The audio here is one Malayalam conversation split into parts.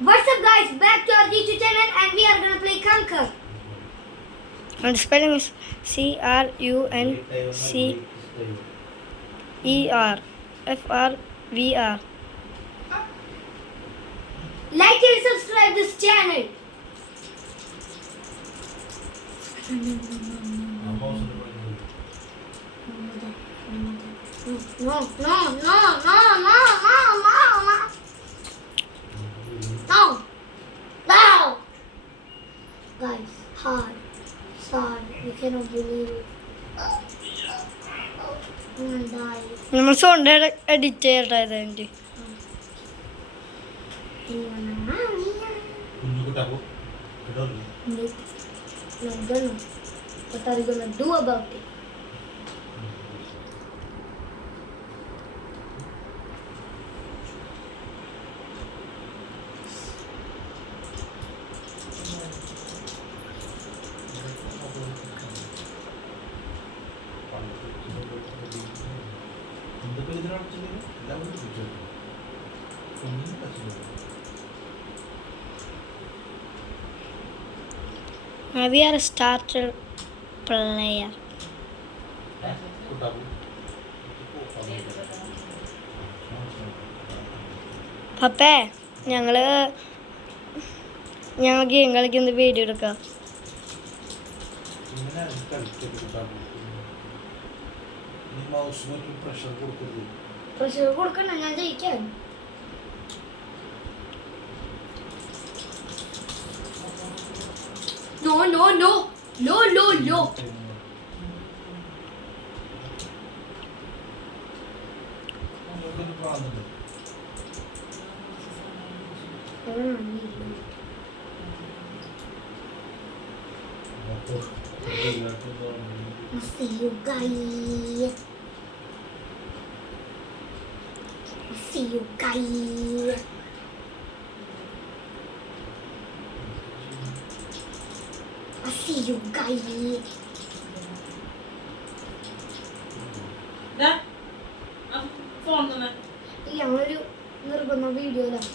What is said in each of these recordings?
What's up, guys? Back to our YouTube channel, and we are gonna play Conquer. And the spelling is CRUNCERFRVR. Like and subscribe this channel. No. Guys, hard. You cannot believe it. I'm gonna die. നമ്മൾ സൗണ്ട് എഡിറ്റ് ചെയ്യട്ടെ എൻ്റെ Not gonna. What are you gonna do about it? We are a starter player. പപ്പേ ഞങ്ങൾ ഗെയിം കളിക്കുന്ന വീഡിയോ എടുക്കാം. പ്രഷർ കൊടുക്കണ്ട, ഞാൻ ജയിക്കാൻ. No. I'll see you guys. I'll see you guys. ഞങ്ങളൊരു നിർബന്ധ വീഡിയോയിലാണ്.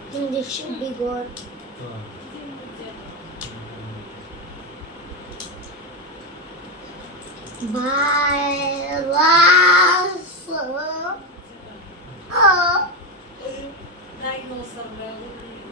I think this should be good. Bye.